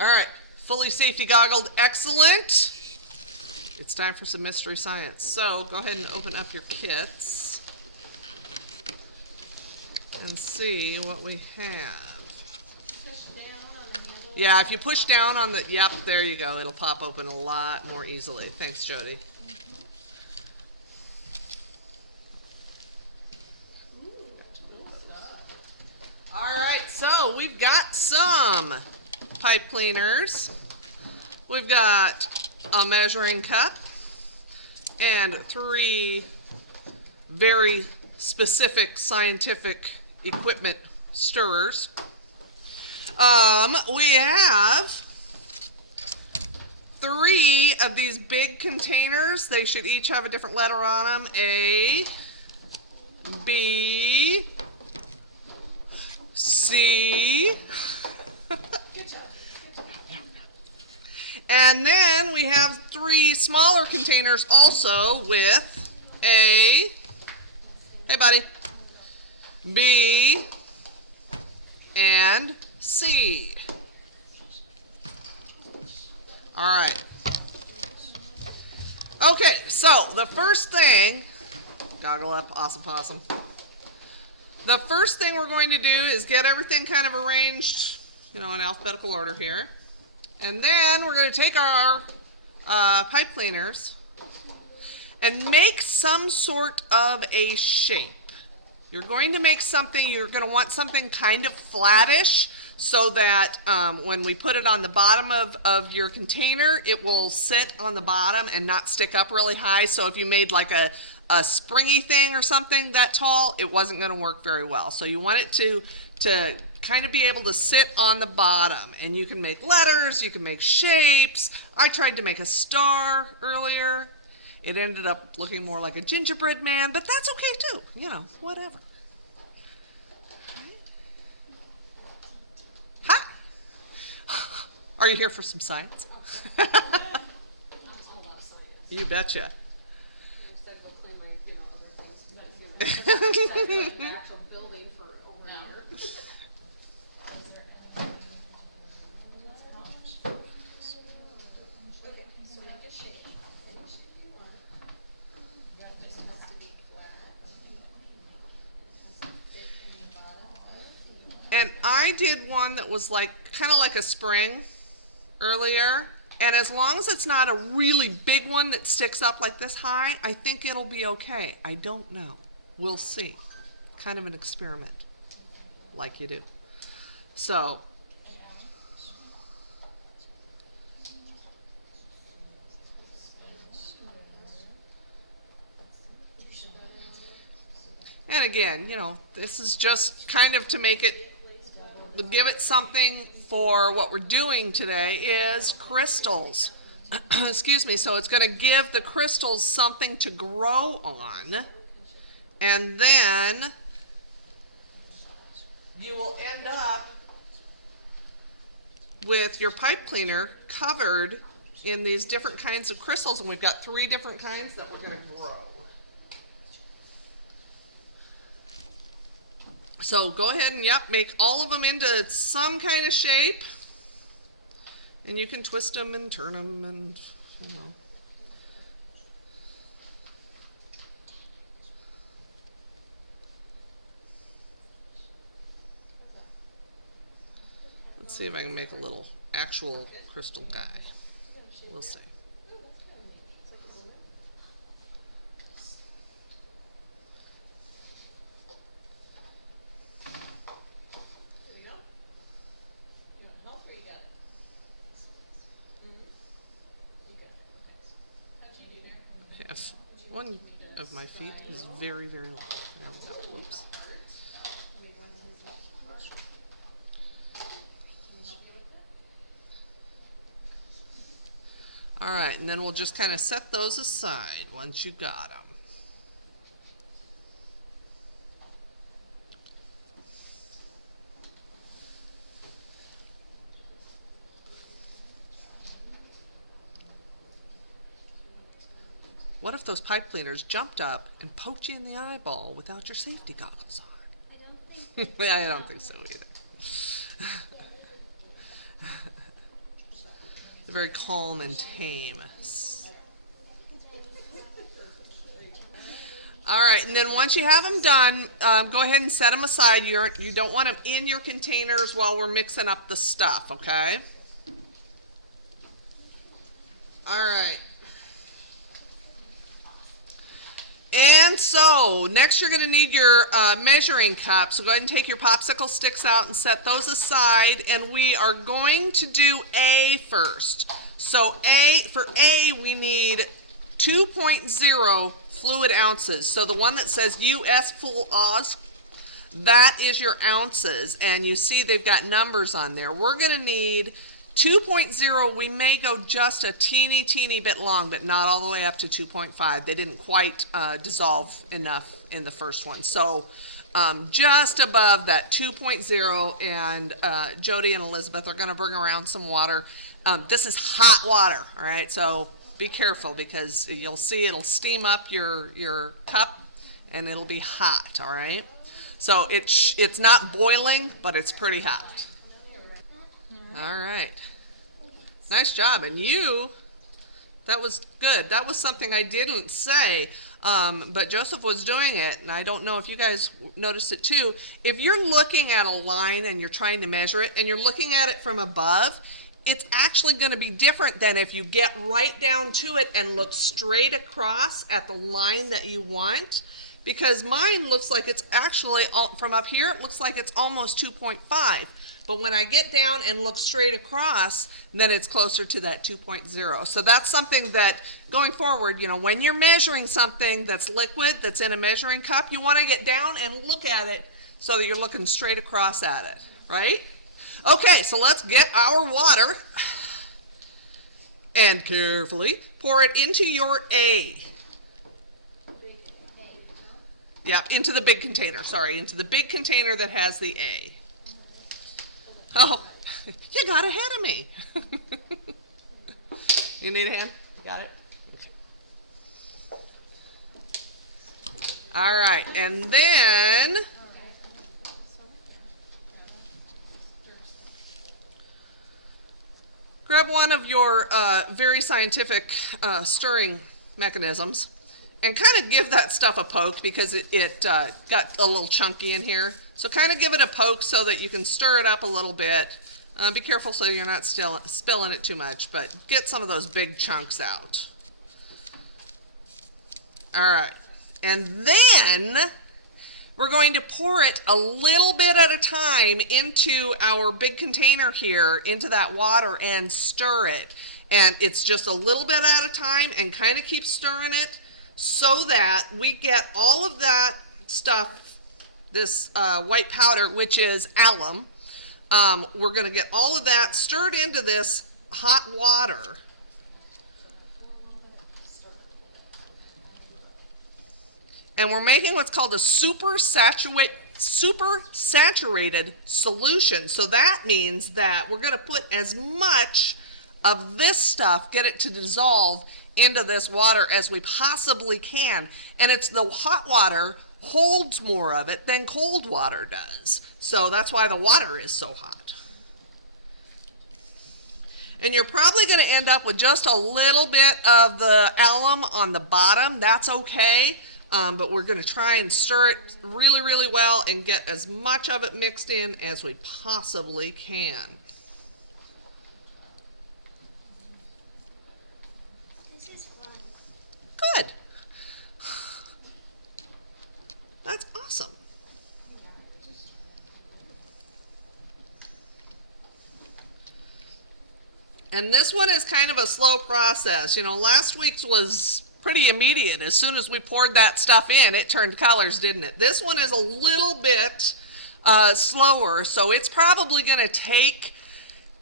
All right, fully safety goggled, excellent. It's time for some mystery science. So go ahead and open up your kits and see what we have. Yeah, if you push down on the, yep, there you go. It'll pop open a lot more easily. Thanks, Jody. All right, so we've got some pipe cleaners. We've got a measuring cup and 3 very specific scientific equipment stirrers. We have 3 of these big containers. They should each have a different letter on them. A, B, C. Good job. And then we have 3 smaller containers also with A, hey buddy, B, and C. All right. Okay, so the first thing, goggle up, awesome possum. The first thing we're going to do is get everything kind of arranged, in alphabetical order here. And then we're going to take our pipe cleaners and make some sort of a shape. You're going to make something, you're going to want something kind of flattish so that when we put it on the bottom of your container, it will sit on the bottom and not stick up really high. So if you made like a springy thing or something that tall, it wasn't going to work very well. So you want it to kind of be able to sit on the bottom. And you can make letters, you can make shapes. I tried to make a star earlier. It ended up looking more like a gingerbread man, but that's okay too, whatever. Hi. Are you here for some science? I'm all about science. You betcha. Instead of claim my, other things, but, an actual building for over a year. Is there any? Okay, so make a shape, any shape you want. This has to be flat. And I did one that was kind of like a spring earlier. And as long as it's not a really big one that sticks up like this high, I think it'll be okay. I don't know. We'll see. Kind of an experiment, like you do. So, and again, this is just kind of to make it, give it something for what we're doing today is crystals. Excuse me, so it's going to give the crystals something to grow on, and then you will end up with your pipe cleaner covered in these different kinds of crystals, and we've got 3 different kinds that we're going to grow. So go ahead and, make all of them into some kind of shape. And you can twist them and turn them and, Let's see if I can make a little actual crystal guy. We'll see. One of my feet is very, very long. Oops. All right, and then we'll just kind of set those aside once you got them. What if those pipe cleaners jumped up and poked you in the eyeball without your safety goggles on? I don't think. I don't think so either. very calm and tame. All right, and then once you have them done, go ahead and set them aside. You don't want them in your containers while we're mixing up the stuff, okay? All right. And so, next you're going to need your measuring cup. So go ahead and take your popsicle sticks out and set those aside. And we are going to do A first. So for A, we need 2.0 fluid ounces. So the one that says US full Oz, that is your ounces. And you see they've got numbers on there. We're going to need 2.0, we may go just a teeny bit long, but not all the way up to 2.5. They didn't quite dissolve enough in the first one. So just above that 2.0, and Jody and Elizabeth are going to bring around some water. This is hot water, all right? So be careful, because you'll see it'll steam up your cup, and it'll be hot, all right? So it's not boiling, but it's pretty hot. All right. Nice job. And that was good. That was something I didn't say, but Joseph was doing it, and I don't know if you guys noticed it too. If you're looking at a line and you're trying to measure it, and you're looking at it from above, it's actually going to be different than if you get right down to it and look straight across at the line that you want. Because mine looks like it's actually, from up here, it looks like it's almost 2.5. But when I get down and look straight across, then it's closer to that 2.0. So that's something that, going forward, when you're measuring something that's liquid, that's in a measuring cup, you want to get down and look at it so that you're looking straight across at it, right? Okay, so let's get our water and carefully pour it into your A. Yeah, into the big container, into the big container that has the A. Oh, you got ahead of me. You need a hand? You got it? Okay. All right, and then grab one of your very scientific stirring mechanisms. And kind of give that stuff a poke, because it got a little chunky in here. So kind of give it a poke so that you can stir it up a little bit. Be careful so you're not spilling it too much, but get some of those big chunks out. All right. And then we're going to pour it a little bit at a time into our big container here, into that water, and stir it. And it's just a little bit at a time, and kind of keep stirring it, so that we get all of that stuff, this white powder, which is alum. We're going to get all of that stirred into this hot water. And we're making what's called a super saturated solution. So that means that we're going to put as much of this stuff, get it to dissolve into this water as we possibly can. And it's the hot water holds more of it than cold water does. So that's why the water is so hot. And you're probably going to end up with just a little bit of the alum on the bottom. That's okay. But we're going to try and stir it really, really well and get as much of it mixed in as we possibly can. Good. That's awesome. And this one is kind of a slow process. Last week's was pretty immediate. As soon as we poured that stuff in, it turned colors, didn't it? This one is a little bit slower, so it's probably going to take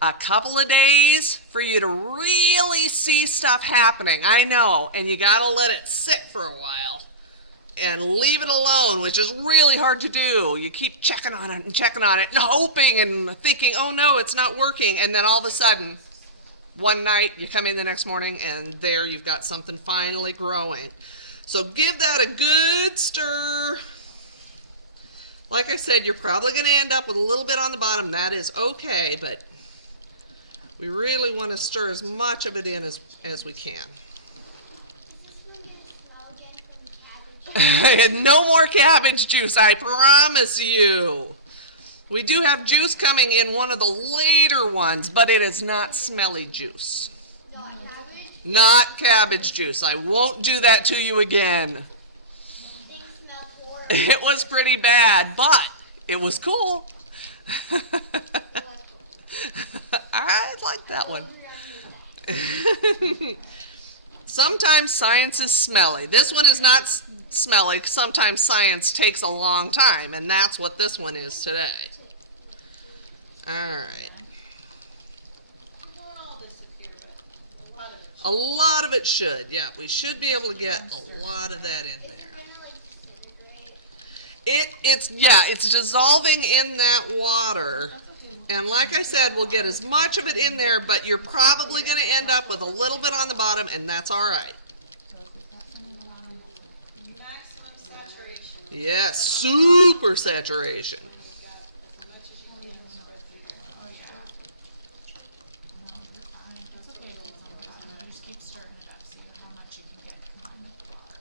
a couple of days for you to really see stuff happening. I know, and you got to let it sit for a while and leave it alone, which is really hard to do. You keep checking on it and hoping and thinking, oh no, it's not working, and then all of a sudden, one night you come in the next morning and there you've got something finally growing. So give that a good stir. Like I said, you're probably going to end up with a little bit on the bottom. That is okay, but We really want to stir as much of it in as we can. Is this one gonna smell again from cabbage? No more cabbage juice, I promise you. We do have juice coming in one of the later ones, but it is not smelly juice. Not cabbage? Not cabbage juice. I won't do that to you again. Things smell horrible. It was pretty bad, but it was cool. I like that one. Sometimes science is smelly. This one is not smelly. Sometimes science takes a long time, and that's what this one is today. All right. It won't all disappear, but a lot of it. A lot of it should. Yeah, we should be able to get a lot of that in Is there. it gonna like disintegrate? It's dissolving in that water. And like I said, we'll get as much of it in there, but you're probably going to end up with a little bit on the bottom, and that's all right. Maximum saturation. Yes, super saturation. And you've got as much as you can spread through. Oh, yeah. No, you're fine. It's okay if it's on the bottom. You just keep stirring it up, see how much you can get combined with the water.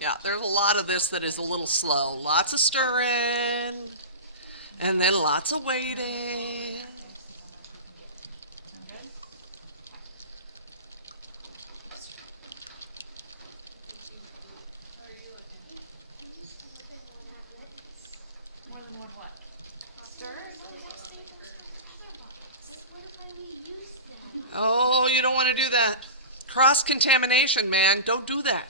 Yeah, there's a lot of this that is a little slow. Lots of stirring, and then lots of waiting. Sound good? How are you looking? More than one what? Stir? What if I reuse them? Oh, you don't want to do that. Cross-contamination, man. Don't do that.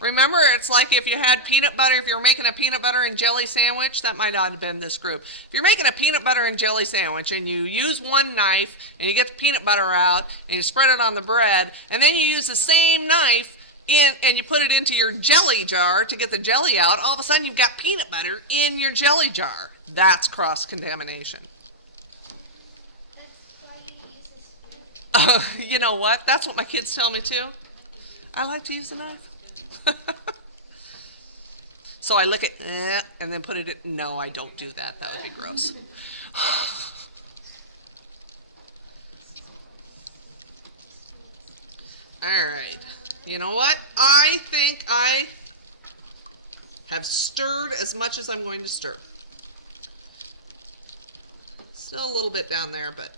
Remember, it's like if you had peanut butter, if you're making a peanut butter and jelly sandwich, that might not have been this group. If you're making a peanut butter and jelly sandwich and you use one knife and you get the peanut butter out and you spread it on the bread, and then you use the same knife and you put it into your jelly jar to get the jelly out, all of a sudden you've got peanut butter in your jelly jar. That's cross-contamination. That's why you use a spoon. You know what? That's what my kids tell me too. I like to use a knife. So I lick it, and then put it in. No, I don't do that. That would be gross. All right. You know what? I think I have stirred as much as I'm going to stir. Still a little bit down there, but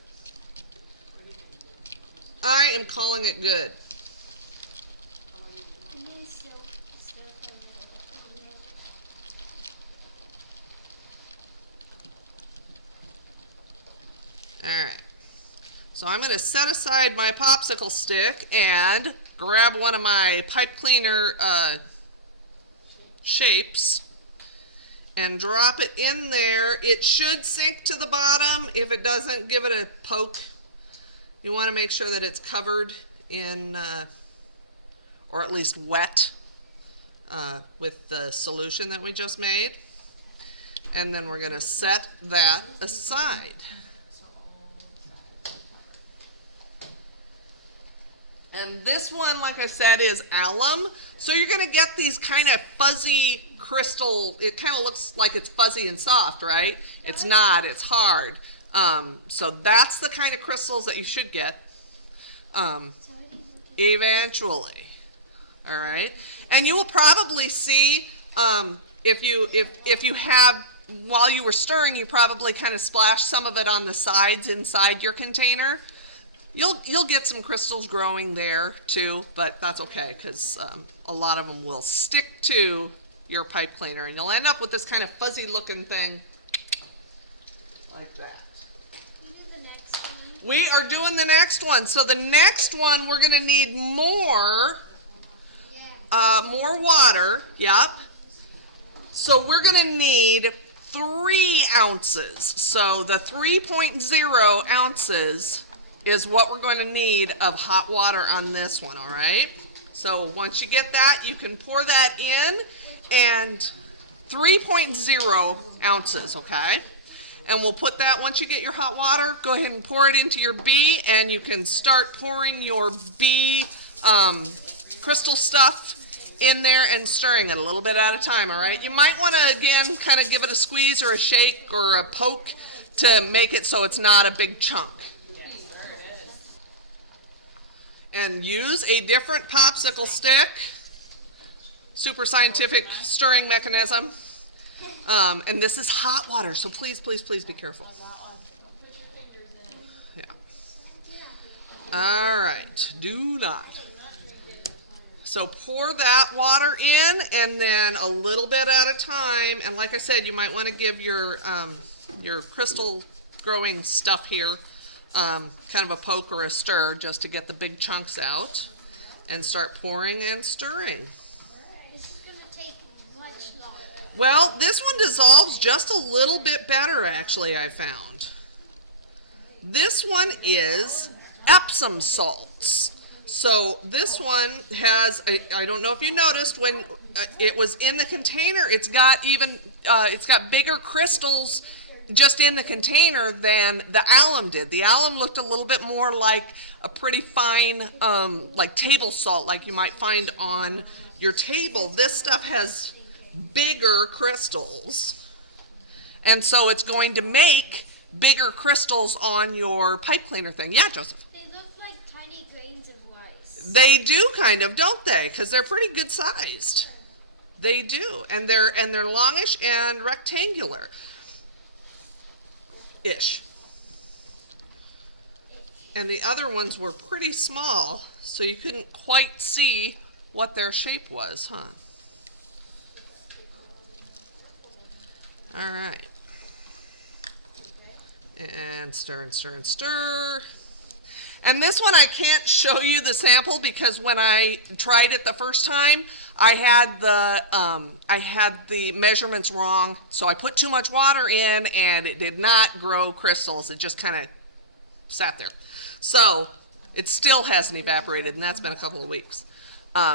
I am calling it good. I'm gonna still for a little bit longer. All right. So I'm going to set aside my popsicle stick and grab one of my pipe cleaner shapes and drop it in there. It should sink to the bottom. If it doesn't, give it a poke. You want to make sure that it's covered in, or at least wet, with the solution that we just made. And then we're going to set that aside. And this one, like I said, is alum. So you're going to get these kind of fuzzy crystal. It kind of looks like it's fuzzy and soft, right? It's not. It's hard. So that's the kind of crystals that you should get eventually. All right. And you will probably see if you have, while you were stirring, you probably kind of splashed some of it on the sides inside your container. You'll get some crystals growing there too, but that's okay because a lot of them will stick to your pipe cleaner, and you'll end up with this kind of fuzzy looking thing like that. We do the next one. We are doing the next one. So the next one we're going to need more water. Yep. So we're going to need 3 ounces. So the 3.0 ounces is what we're going to need of hot water on this one, all right? So once you get that, you can pour that in, and 3.0 ounces, okay? And we'll put that, once you get your hot water, go ahead and pour it into your bee, and you can start pouring your bee crystal stuff in there and stirring it a little bit at a time, all right? You might want to, again, kind of give it a squeeze or a shake or a poke to make it so it's not a big chunk. And use a different popsicle stick, super scientific stirring mechanism. And this is hot water, so please, please, please be careful. Yeah. All right, do not. So pour that water in, and then a little bit at a time. And like I said, you might want to give your crystal growing stuff here kind of a poke or a stir just to get the big chunks out, and start pouring and stirring. This is going to take much longer. Well, this one dissolves just a little bit better, actually, I found. This one is Epsom salts. So this one has, I don't know if you noticed, when it was in the container, it's got bigger crystals just in the container than the alum did. The alum looked a little bit more like a pretty fine, like table salt, like you might find on your table. This stuff has bigger crystals, and so it's going to make bigger crystals on your pipe cleaner thing. Yeah, Joseph? They look like tiny grains of rice. They do kind of, don't they? Because they're pretty good sized. They do, and they're longish and rectangular. Ish. And the other ones were pretty small, so you couldn't quite see what their shape was, huh? All right. And stir and stir and stir. And this one I can't show you the sample because when I tried it the first time, I had the measurements wrong. So I put too much water in and it did not grow crystals. It just kind of sat there. So it still hasn't evaporated, and that's been a couple of weeks.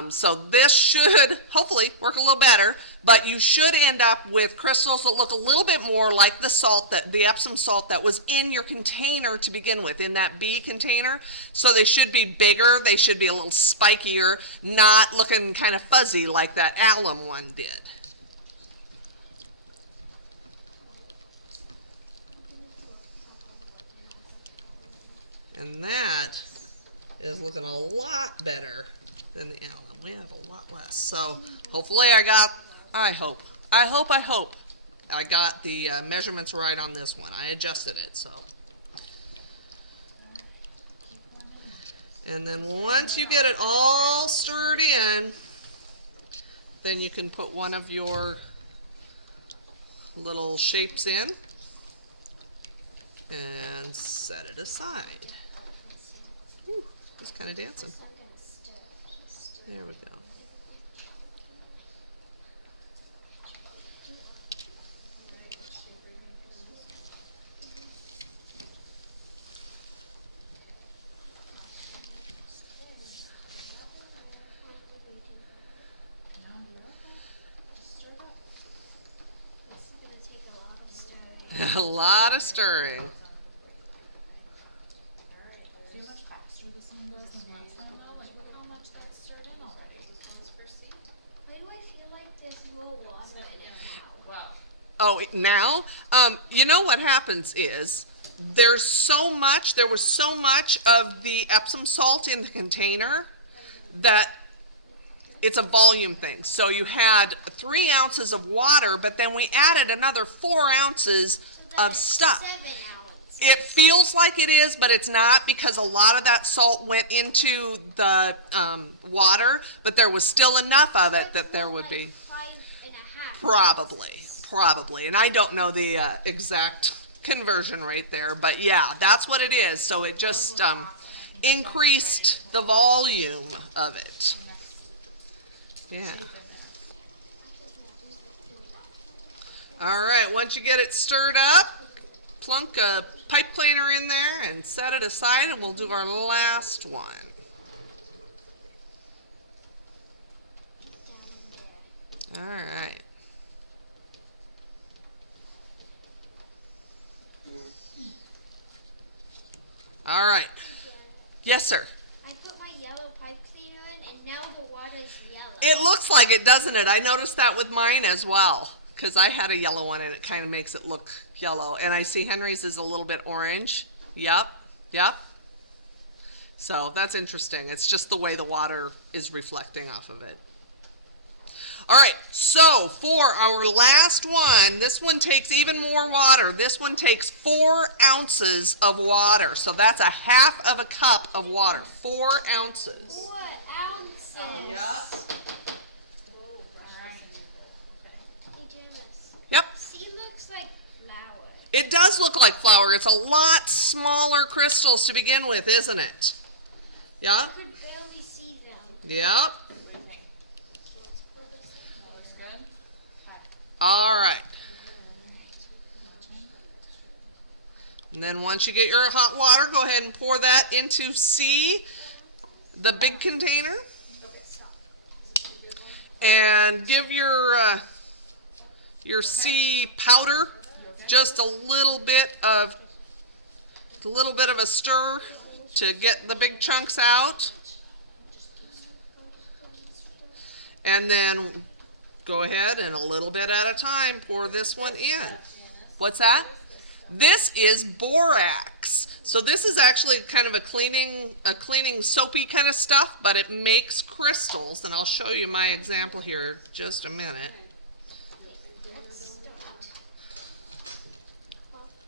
So this should hopefully work a little better, but you should end up with crystals that look a little bit more like the salt, the Epsom salt that was in your container to begin with, in that B container. So they should be bigger, they should be a little spikier, not looking kind of fuzzy like that alum one did. And that is looking a lot better than the alum. We have a lot less. So hopefully I hope I got the measurements right on this one. I adjusted it, so. And then once you get it all stirred in, then you can put one of your little shapes in and set it aside. Ooh, he's kind of dancing. There we go. This is going to take a lot of stirring. A lot of stirring. See how much faster this one goes than last time though? Like, look how much that's stirred in already. Why do I feel like there's more water in it now? Wow. Oh, now? You know what happens is, there was so much of the Epsom salt in the container that it's a volume thing. So you had 3 ounces of water, but then we added another 4 ounces So of that's stuff. 7 ounces. It feels like it is, but it's not, because a lot of that salt went into the water, but there was still enough of it that there would be. 5.5. Probably. And I don't know the exact conversion rate there, but yeah, that's what it is. So it just increased the volume of it. Yeah. All right, once you get it stirred up, plunk a pipe cleaner in there and set it aside, and we'll do our last one. All right. All right. Yes, sir. I put my yellow pipe cleaner in, and now the water is yellow. It looks like it, doesn't it? I noticed that with mine as well, because I had a yellow one and it kind of makes it look yellow. And I see Henry's is a little bit orange. Yep, yep. So that's interesting. It's just the way the water is reflecting off of it. All right, so for our last one, this one takes even more water. This one takes 4 ounces of water. So that's a half of a cup of water, 4 ounces. 4 ounces. Hey, Janice. Yep. See, looks like flour. It does look like flour. It's a lot smaller crystals to begin with, isn't it? Yeah? I could barely see them. Yep. What do you think? That looks good? All right. And then once you get your hot water, go ahead and pour that into C, the big container. Okay, stop. And give your C powder just a little bit of a stir to get the big chunks out. And then go ahead and a little bit at a time pour this one in. What's that? This is borax. So this is actually kind of a cleaning soapy kind of stuff, but it makes crystals, and I'll show you my example here in just a minute.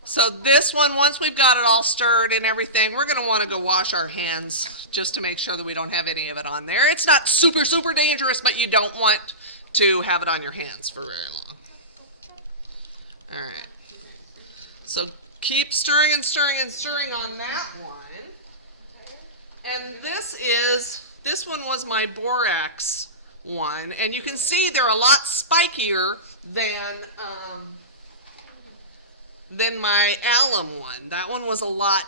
So this one, once we've got it all stirred and everything, we're going to want to go wash our hands just to make sure that we don't have any of it on there. It's not super, super dangerous, but you don't want to have it on your hands for very long. All right. So keep stirring and stirring and stirring on that one. And this one was my borax one. And you can see they're a lot spikier than my alum one. That one was a lot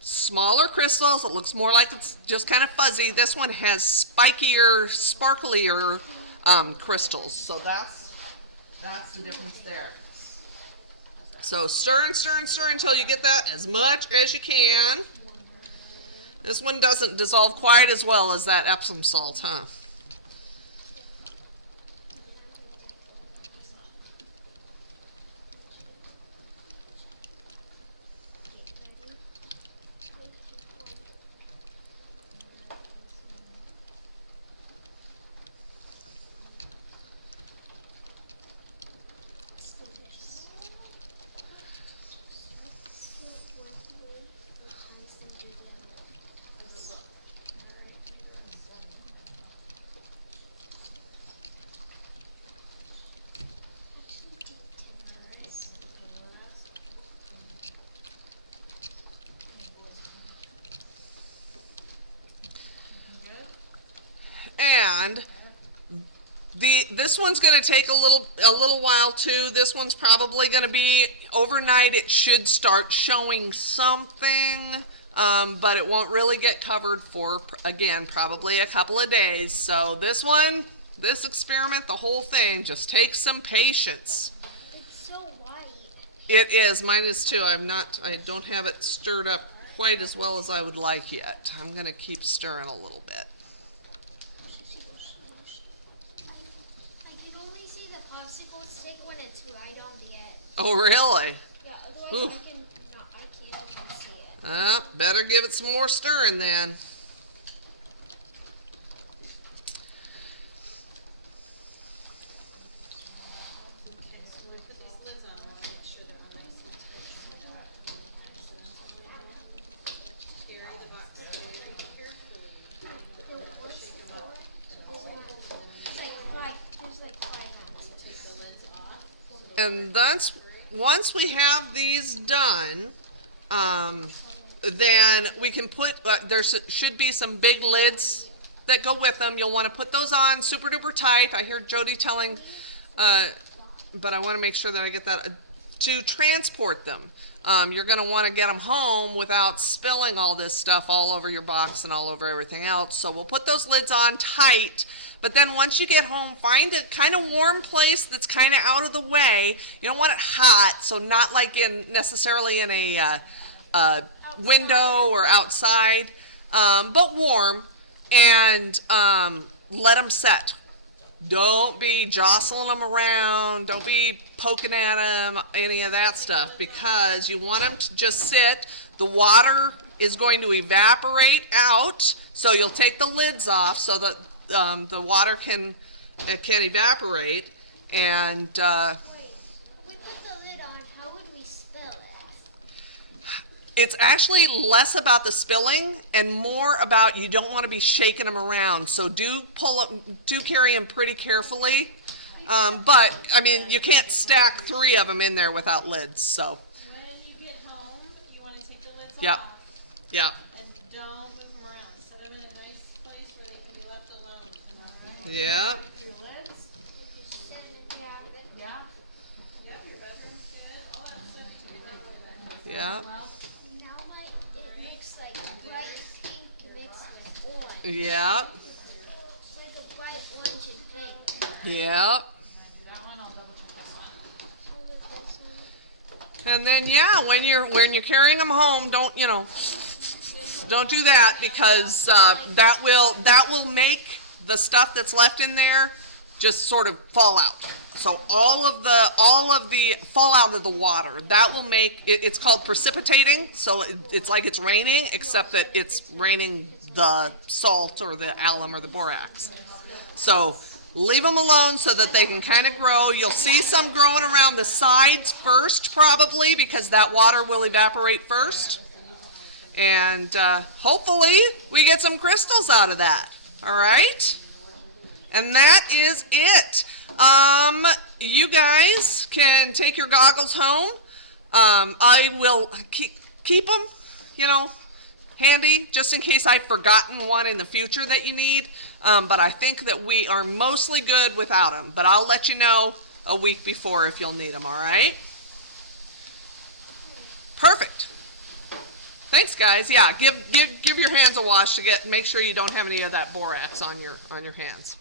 smaller crystals. It looks more like it's just kind of fuzzy. This one has spikier, sparklier crystals. So that's the difference there. So stir and stir and stir until you get that as much as you can. This one doesn't dissolve quite as well as that Epsom salt, huh? And this one's going to take a little while too. This one's probably going to be overnight. It should start showing something, but it won't really get covered for, again, probably a couple of days. So this experiment, the whole thing, just takes some patience. It's so white. It is. Mine is too. I don't have it stirred up quite as well as I would like yet. I'm going to keep stirring a little bit. I can only see the popsicle stick when it's right on the edge. Oh, really? Yeah, otherwise Ooh. I can't even see it. Better give it some more stirring then. Okay, so when we put these lids on, I want to make sure they're on nice and tight. Carry the box very carefully. You don't want to shake them up. There's like 5 ounces. Take the lids off. And once we have these done, then we can put, should be some big lids that go with them. You'll want to put those on super duper tight. I hear Jody telling, but I want to make sure that I get that, to transport them. You're going to want to get them home without spilling all this stuff all over your box and all over everything else. So we'll put those lids on tight, but then once you get home, find a kind of warm place that's kind of out of the way. You don't want it hot, so not like necessarily in a window or outside, but warm, and let them set Don't be jostling them around. Don't be poking at them, any of that stuff, because you want them to just sit. The water is going to evaporate out, so you'll take the lids off so that the water can evaporate. And Wait, we put the lid on, how would we spill it? it's actually less about the spilling and more about you don't want to be shaking them around. So do carry them pretty carefully. But I mean, you can't stack 3 of them in there without lids. So When you get home, you wanna take the lids Yep. off yeah, and don't move them around. Set them in a nice place where they can be left alone. Alright? yeah, Your lids? Yeah. Yeah. Yep, your bedroom's good. All that stuff you can throw away back. yeah, Well, Now it looks like bright pink mixed with orange. yeah, It's like a bright orange and pink. yeah. You wanna do that one? I'll double check this one. Oh, that's one. And then yeah, when you're carrying them home, don't do that, because that will make the stuff that's left in there just sort of fall out. So all of the fall out of the water, that will make it's called precipitating. So it's like it's raining, except that it's raining the salt or the alum or the borax. So leave them alone so that they can kind of grow. You'll see some growing around the sides first, probably, because that water will evaporate first. And hopefully we get some crystals out of that. All right? And that is it. You guys can take your goggles home. I will keep them, handy, just in case I've forgotten one in the future that you need. But I think that we are mostly good without them. But I'll let you know a week before if you'll need them, all right? Perfect. Thanks, guys. Yeah, give your hands a wash to make sure you don't have any of that borax on your hands.